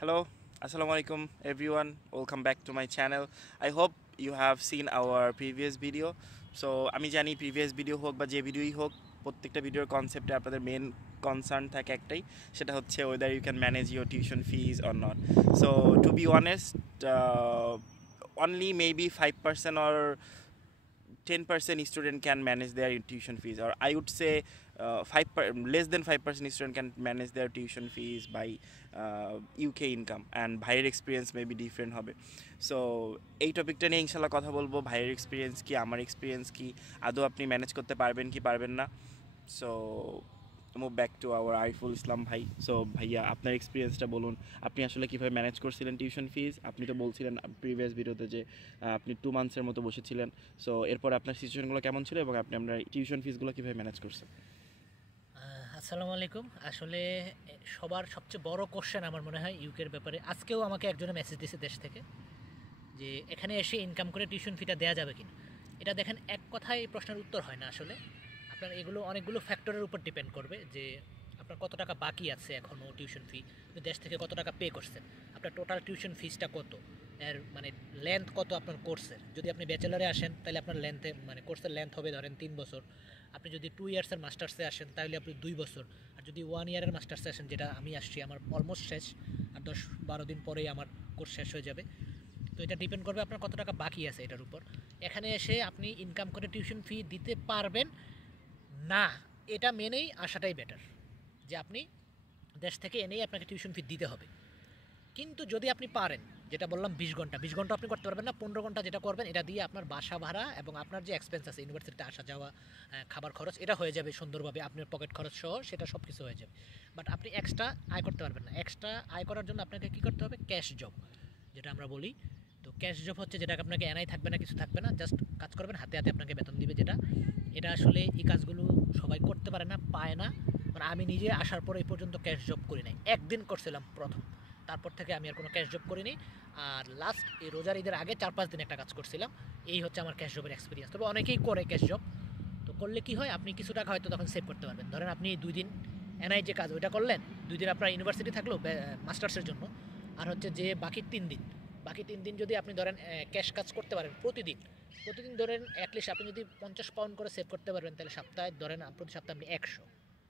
Hello, Assalamu alaikum everyone. Welcome back to my channel. I hope you have seen our previous video. So আমি জানি previous video হোক বা যে ভিডিওই হোক প্রত্যেকটা ভিডিওর কনসেপ্টে আপনাদের মেন কনসার্ন থাকে একটাই, সেটা হচ্ছে whether you can manage your tuition fees or not. So to be honest, only maybe 5% or 10% student can manage their tuition fees, or I would say less than 5% student can manage their tuition fees by UK income, and ভাইয়ের experience maybe different হবে। So এই টপিকটা নিয়ে ইনশাল্লাহ কথা বলবো, ভাইয়ের experience কি, আমার এক্সপিরিয়েন্স কি, আদৌ আপনি ম্যানেজ করতে পারবেন কি পারবেন না। So move back to our Ariful Islam ভাই। সো ভাইয়া, আপনার এক্সপিরিয়েন্সটা বলুন, আপনি আসলে কীভাবে ম্যানেজ করছিলেন টিউশন ফিজ। আপনি তো বলছিলেন প্রিভিয়াস ভিডিওতে যে আপনি 2 মান্থসের মতো বসেছিলেন। সো এরপর আপনার সিচুয়েশনগুলো কেমন ছিল এবং আপনি আপনার টিউশন ফিজগুলো কীভাবে ম্যানেজ করছেন? আসসালামু আলাইকুম। আসলে সবার সবচেয়ে বড় কোশ্চেন আমার মনে হয় ইউকের ব্যাপারে। আজকেও আমাকে একজনে মেসেজ দিয়েছে দেশ থেকে, যে এখানে এসে ইনকাম করে টিউশন ফিটা দেওয়া যাবে কিনা। এটা দেখেন, এক কথায় এই প্রশ্নের উত্তর হয় না। আসলে আপনার এগুলো অনেকগুলো ফ্যাক্টরের উপর ডিপেন্ড করবে, যে আপনার কত টাকা বাকি আছে এখনও টিউশন ফি, আপনি দেশ থেকে কত টাকা পে করছেন, আপনার টোটাল টিউশন ফিসটা কত, এর মানে লেন্থ কত আপনার কোর্সের। যদি আপনি ব্যাচেলারে আসেন তাহলে আপনার লেন্থে মানে কোর্সের লেন্থ হবে ধরেন 3 বছর। আপনি যদি 2 ইয়ার্সের মাস্টার্সে আসেন তাহলে আপনি 2 বছর। আর যদি 1 ইয়ারের মাস্টার্সে আসেন, যেটা আমি আসছি, আমার অলমোস্ট শেষ, আর 10-12 দিন পরেই আমার কোর্স শেষ হয়ে যাবে। তো এটা ডিপেন্ড করবে আপনার কত টাকা বাকি আছে এটার উপর। এখানে এসে আপনি ইনকাম করে টিউশন ফি দিতে পারবেন না, এটা মেনেই আসাটাই বেটার, যে আপনি দেশ থেকে এনেই আপনাকে টিউশন ফি দিতে হবে। কিন্তু যদি আপনি পারেন, যেটা বললাম 20 ঘন্টা, 20 ঘন্টা আপনি করতে পারবেন না, 15 ঘন্টা যেটা করবেন এটা দিয়ে আপনার বাসা ভাড়া এবং আপনার যে এক্সপেন্স আছে ইউনিভার্সিটিতে আসা যাওয়া, খাবার খরচ, এটা হয়ে যাবে সুন্দরভাবে, আপনার পকেট খরচ সহ সেটা সব কিছু হয়ে যাবে। বাট আপনি এক্সট্রা আয় করতে পারবেন না। এক্সট্রা আয় করার জন্য আপনাকে কী করতে হবে? ক্যাশ জব, যেটা আমরা বলি। তো ক্যাশ জব হচ্ছে যেটা আপনাকে এনাই থাকবে না, কিছু থাকবে না, জাস্ট কাজ করবেন, হাতে হাতে আপনাকে বেতন দিবে। যেটা এটা আসলে এই কাজগুলো সবাই করতে পারে না, পায় না। মানে আমি নিজে আসার পরে এই পর্যন্ত ক্যাশ জব করি নাই, একদিন করছিলাম প্রথম, তারপর থেকে আমি আর কোনো ক্যাশ জব করিনি। আর লাস্ট এই রোজার ঈদের আগে 4-5 দিন একটা কাজ করছিলাম। এই হচ্ছে আমার ক্যাশ জবের এক্সপিরিয়েন্স। তবে অনেকেই করে ক্যাশ জব। তো করলে কি হয়, আপনি কিছু টাকা হয়তো তখন সেভ করতে পারবেন। ধরেন আপনি 2 দিন এনআই যে কাজ ওইটা করলেন, 2 দিন আপনার ইউনিভার্সিটি থাকলো মাস্টার্সের জন্য, আর হচ্ছে যে বাকি 3 দিন, বাকি 3 দিন যদি আপনি ধরেন ক্যাশ কাজ করতে পারেন প্রতিদিন, প্রতিদিন ধরেন অ্যাটলিস্ট আপনি যদি 50 পাউন্ড করে সেভ করতে পারবেন, তাহলে সপ্তাহে ধরেন প্রতি সপ্তাহে আপনি 100,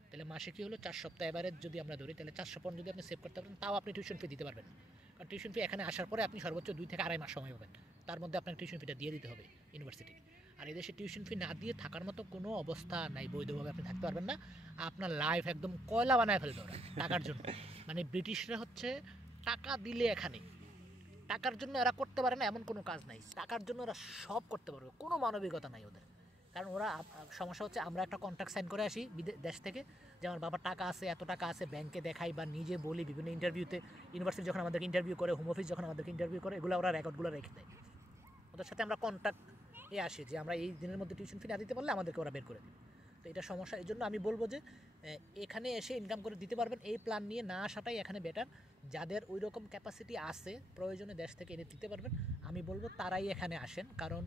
তাহলে মাসে কী হলো, 4 সপ্তাহ এভারেজ যদি আমরা ধরি, তাহলে 400 পাউন্ড যদি আপনি সেভ করতে পারেন, তাও আপনি টিউশন ফি দিতে পারবেন। কারণ টিউশন ফি এখানে আসার পরে আপনি সর্বোচ্চ 2 থেকে 2.5 মাস সময় পাবেন, তার মধ্যে আপনাকে টিউশন ফিটা দিয়ে দিতে হবে ইউনিভার্সিটি। আর এদেশে টিউশন ফি না দিয়ে থাকার মতো কোনো অবস্থা নাই, বৈধভাবে আপনি থাকতে পারবেন না। আপনার লাইফ একদম কয়লা বানায় ফেলবে ওরা টাকার জন্য। মানে ব্রিটিশরা হচ্ছে টাকা দিলে এখানে, টাকার জন্য এরা করতে পারে না এমন কোনো কাজ নাই, টাকার জন্য ওরা সব করতে পারবে, কোনো মানবিকতা নাই ওদের। কারণ ওরা সমস্যা হচ্ছে, আমরা একটা কন্ট্রাক্ট সাইন করে আসি দেশ থেকে, যে আমার বাবার টাকা আছে, এত টাকা আছে, ব্যাংকে দেখাই বা নিজে বলি বিভিন্ন ইন্টারভিউতে, ইউনিভার্সিটি যখন আমাদেরকে ইন্টারভিউ করে, হোম অফিস যখন আমাদেরকে ইন্টারভিউ করে, এগুলো ওরা রেকর্ডগুলো রেখে দেয়। ওদের সাথে আমরা কন্ট্রাক্ট আসি যে আমরা এই দিনের মধ্যে টিউশন ফি না দিতে পারলে আমাদেরকে ওরা বের করে দেবে। তো এটা সমস্যা। এই জন্য আমি বলবো যে এখানে এসে ইনকাম করে দিতে পারবেন, এই প্ল্যান নিয়ে না আসাটাই এখানে বেটার। যাদের ওই রকম ক্যাপাসিটি আছে, প্রয়োজনে দেশ থেকে এনে দিতে পারবেন, আমি বলবো তারাই এখানে আসেন। কারণ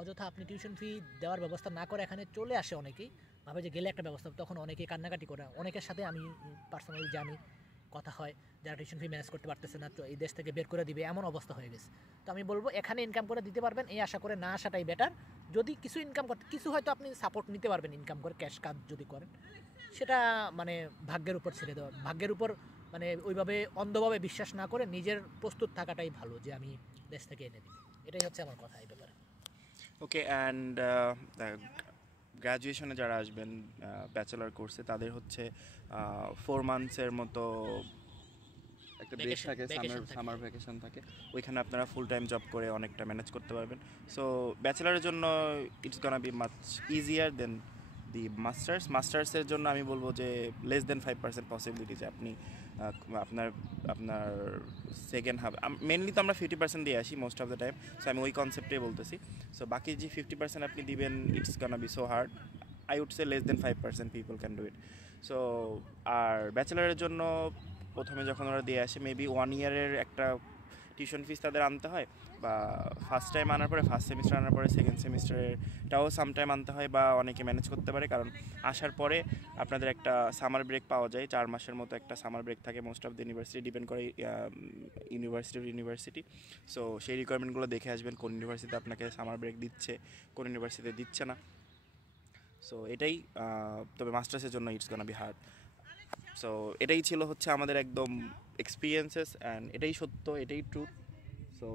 অযথা আপনি টিউশন ফি দেওয়ার ব্যবস্থা না করে এখানে চলে আসে অনেকেই, ভাবে যে গেলে একটা ব্যবস্থা, তখন অনেকেই কান্নাকাটি করে। অনেকের সাথে আমি পার্সোনালি জানি, কথা হয়, যারা টিউশন ফি ম্যানেজ করতে পারতেছে না, তো এই দেশ থেকে বের করে দিবে, এমন অবস্থা হয়ে গেছে। তো আমি বলবো এখানে ইনকাম করে দিতে পারবেন, এই আশা করে না আসাটাই বেটার। যদি কিছু ইনকাম করতে, কিছু হয়তো আপনি সাপোর্ট নিতে পারবেন ইনকাম করে, ক্যাশ কাজ যদি করেন, সেটা মানে ভাগ্যের উপর ছেড়ে দেওয়া, ভাগ্যের উপর মানে ওইভাবে অন্ধভাবে বিশ্বাস না করে নিজের প্রস্তুত থাকাটাই ভালো, যে আমি দেশ থেকে এনে দিই। এটাই হচ্ছে আমার কথা এই ব্যাপারে। ওকে, অ্যান্ড গ্র্যাজুয়েশনে যারা আসবেন ব্যাচেলার কোর্সে, তাদের হচ্ছে 4 মান্থসের মতো একটা ব্রেক থাকে, সামার ভ্যাকেশন থাকে। ওইখানে আপনারা ফুল টাইম জব করে অনেকটা ম্যানেজ করতে পারবেন। সো ব্যাচেলারের জন্য it's gonna be much easier than the মাস্টার্সের জন্য আমি বলবো যে লেস দেন 5% পসিবিলিটি যে আপনি আপনার আপনার সেকেন্ড হাফ, মেনলি তো আমরা 50% দিয়ে আসি most of the time. So আমি ওই কনসেপ্টেই বলতেছি। সো বাকি যে 50% আপনি দিবেন, it's gonna be so hard. I would say less than 5% people can do it. So আর ব্যাচেলারের জন্য প্রথমে যখন ওরা দিয়ে আসে, মেবি 1 ইয়ারের একটা টিউশন ফিস তাদের আনতে হয়, বা ফার্স্ট টাইম আনার পরে ফার্স্ট সেমিস্টার আনার পরে সেকেন্ড সেমিস্টারেরটাও সামটাইম আনতে হয়, বা অনেকে ম্যানেজ করতে পারে, কারণ আসার পরে আপনাদের একটা সামার ব্রেক পাওয়া যায়, 4 মাসের মতো একটা সামার ব্রেক থাকে most of the university, depend করে ইউনিভার্সিটি। সো সেই রিকোয়ারমেন্টগুলো দেখে আসবেন কোন ইউনিভার্সিটিতে আপনাকে সামার ব্রেক দিচ্ছে, কোন ইউনিভার্সিটিতে দিচ্ছে না। সো এটাই, তবে মাস্টার্সের জন্য it's gonna be hard. So এটাই ছিল হচ্ছে আমাদের একদম এক্সপিরিয়েন্সেস, অ্যান্ড এটাই সত্য, এটাই truth. So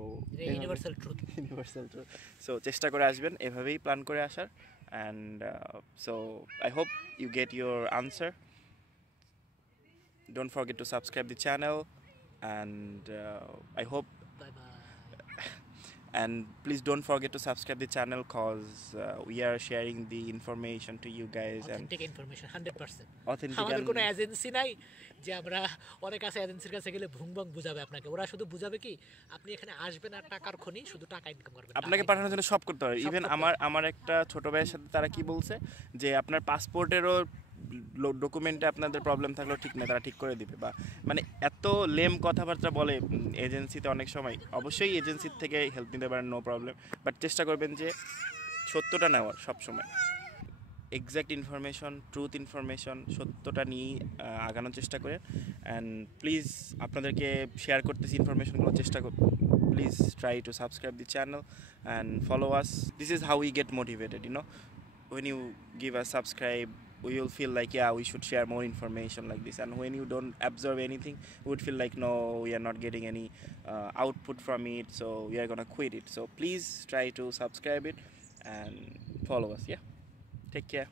universal truth. So চেষ্টা করে আসবেন, এভাবেই প্ল্যান করে আসার। And so I hope you get your answer. Don't forget to subscribe the channel, and I hope, bye bye. and please don't forget to subscribe the channel, cause we are sharing the information to you guys, and authentic information 100%। authentic আমাদের and কোনো agency নাই যে আমরা অনেক আছে এজেন্সির কাছে গেলে ভুংবং বুঝাবে আপনাকে, ওরা শুধু বুঝাবে কি আপনি এখানে আসবেন আর টাকার খনি শুধু টাকা ইনকাম করবেন, আপনাকে পাঠানোর জন্য সব করতে হবে। সব ইভেন করতে আমার একটা ছোট ভাইয়ের সাথে তারা কি বলছে যে আপনার পাসপোর্টেরও ডকুমেন্টে আপনাদের প্রবলেম থাকলেও ঠিক নেই, তারা ঠিক করে দিবে, বা মানে এত লেম কথাবার্তা বলে এজেন্সিতে অনেক সময়। অবশ্যই এজেন্সির থেকে হেল্প নিতে পারেন, নো প্রবলেম, বাট চেষ্টা করবেন যে সত্যটা নেওয়ার সবসময়, এক্স্যাক্ট ইনফরমেশন, ট্রুথ ইনফরমেশন, সত্যটা নিয়েই আগানোর চেষ্টা করেন। অ্যান্ড প্লিজ আপনাদেরকে শেয়ার করতেছি ইনফরমেশনগুলো, চেষ্টা কর, please try to subscribe the channel and follow us. This is how we get motivated, you know, when you give us subscribe, we will feel like, yeah, we should share more information like this, and when you don't observe anything, we would feel like, no, we are not getting any output from it, so we are gonna quit it. So please try to subscribe it and follow us. Yeah, take care.